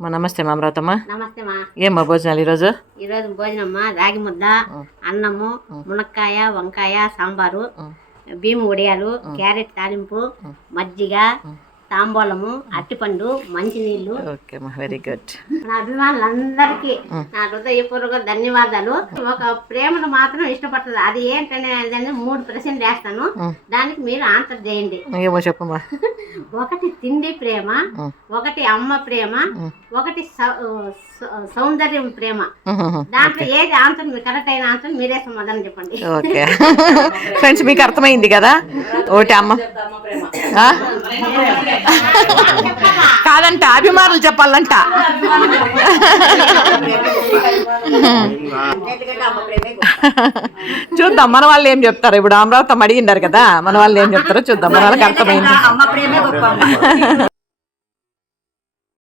నమస్తే మా అమరావతమ్మ. నమస్తే మా. ఏమ్మా భోజనాలు ఈరోజు? భోజనం రాగి ముద్ద, అన్నము, మునక్కాయ, వంకాయ, సాంబారు, బియ్యం వడియాలు, క్యారెట్ తాలింపు, మజ్జిగ, తాంబూలము, అట్టిపండు, మంచినీళ్ళు. ఓకే మా, వెరీ గుడ్. నా అభిమానులందరికీ నా హృదయపూర్వక ధన్యవాదాలు. ఒక ప్రేమను మాత్రం ఇష్టపడుతుంది, అది ఏంటనే 3 ప్రశ్నలు వేస్తాను, దానికి మీరు ఆన్సర్ చేయండి. ఏమో చెప్పమ్మా. ఒకటి తిండి ప్రేమ, ఒకటి అమ్మ ప్రేమ, ఒకటి సౌందర్యం ప్రేమ. దాంట్లో ఏది ఆన్సర్, మీరు కరెక్ట్ అయిన ఆన్సర్ మీరే సమాధానం చెప్పండి. ఓకే ఫ్రెండ్స్, మీకు అర్థమైంది కదా? ఒకటి అమ్మ కాదంట, అభిమానులు చెప్పాలంట. చూద్దాం మన వాళ్ళు ఏం చెప్తారు. ఇప్పుడు అమరావతి అడిగిండారు కదా, మన వాళ్ళు ఏం చెప్తారో చూద్దాం. మన వాళ్ళకి అర్థమైంది.